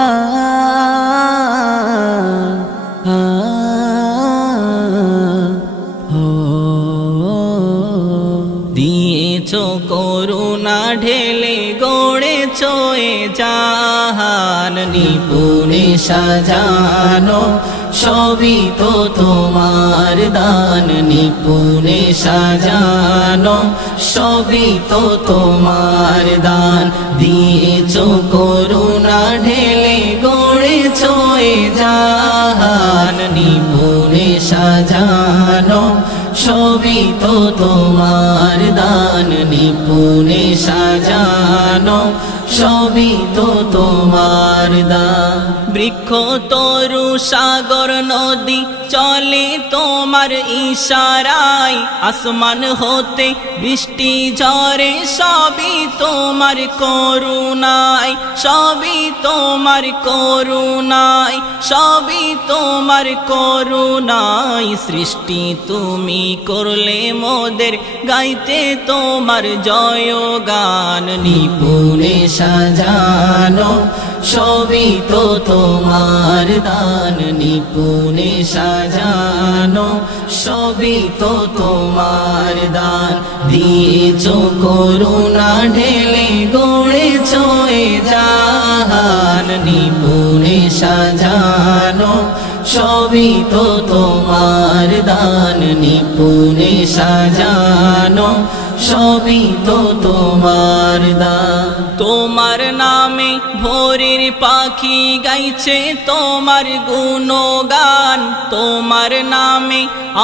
আ আ দিয়েছো করুণা ঢেলে গড়েছো এ জাহান নিপুণে সাজানো সবই তো তোমার দান নিপুণে সাজানো সবই তো তোমার দান দিয়েছো করুণা ঢেলে গড়েছো এ জাহান নিপুণে সাজানো সবই তো তোমার দান নিপুণে সাজানো সবই তো তোমার দান বৃক্ষ তরু সাগর নদী চলে তোমার ইশারায় আসমান হতে বৃষ্টি ঝরে সবই তোমার করুণায় সবই তোমার করুণায় সবই তোমার করুণায় সৃষ্টি তুমি করলে মোদের গাইতে তোমার জয়গান নিপুণে সাজানো সবই তো তোমার দান নিপুণে সাজানো সবই তো তোমার দান দিয়েছো করুণা ঢেলে গড়েছো এ জাহান নিপুণে সাজানো সবই তো তোমার দান নিপুণে সাজানো সবই তো তোমার দান তোমার নামে ভোরের পাখি গাইছে তোমার গুণগান তোমার নামে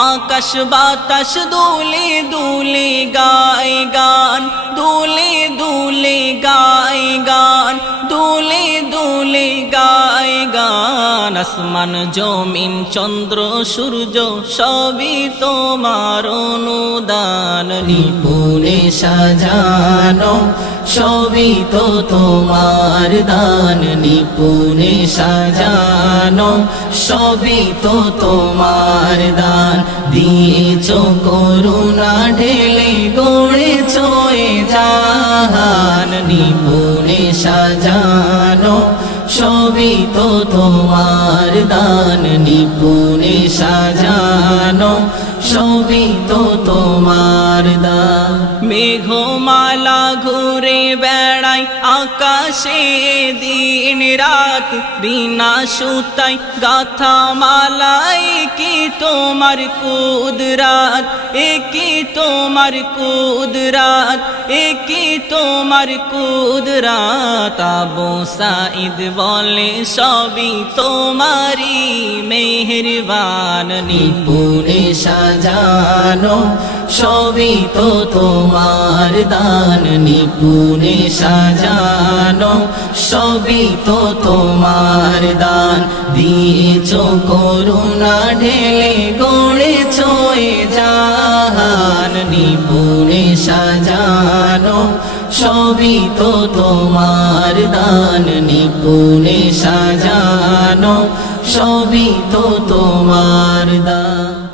আকাশ বাতাস দুলে দুলে গায় গান দুলে দুলে গায় গান দুলে দুলে গায় গান আসমান জমিন চন্দ্র সূর্য সবই তোমার অনুদান নিপুণে সাজানো সবই তো তোমার দান নিপুণে সাজানো সবই তো তোমার দান দিয়েছো করুণা ঢেলে গড়েছো এ জাহান নিপুণে সাজানো সবই তো তোমার দান নিপুণে সাজানো সবই তো তোমার দান মেঘমালা ঘুরে বেড়াই আকাশে দিন রাত বিনা সুতায় গাথা মালাই কি তোমার কুদরাত একি তোমার কুদরাত একি তোমার কুদরাত আবু সাঈদ বলে সবই তোমারি মেহেরবান নিপুণে সাজানো সবই তো তোমার দান নিপুণে সাজানো সবই তো তোমার দান দিয়েছো করুণা ঢেলে গড়েছো এ জাহান নিপুণে সাজানো সবই তো তোমার দান নিপুণে সাজানো সবই তো তোমার দান।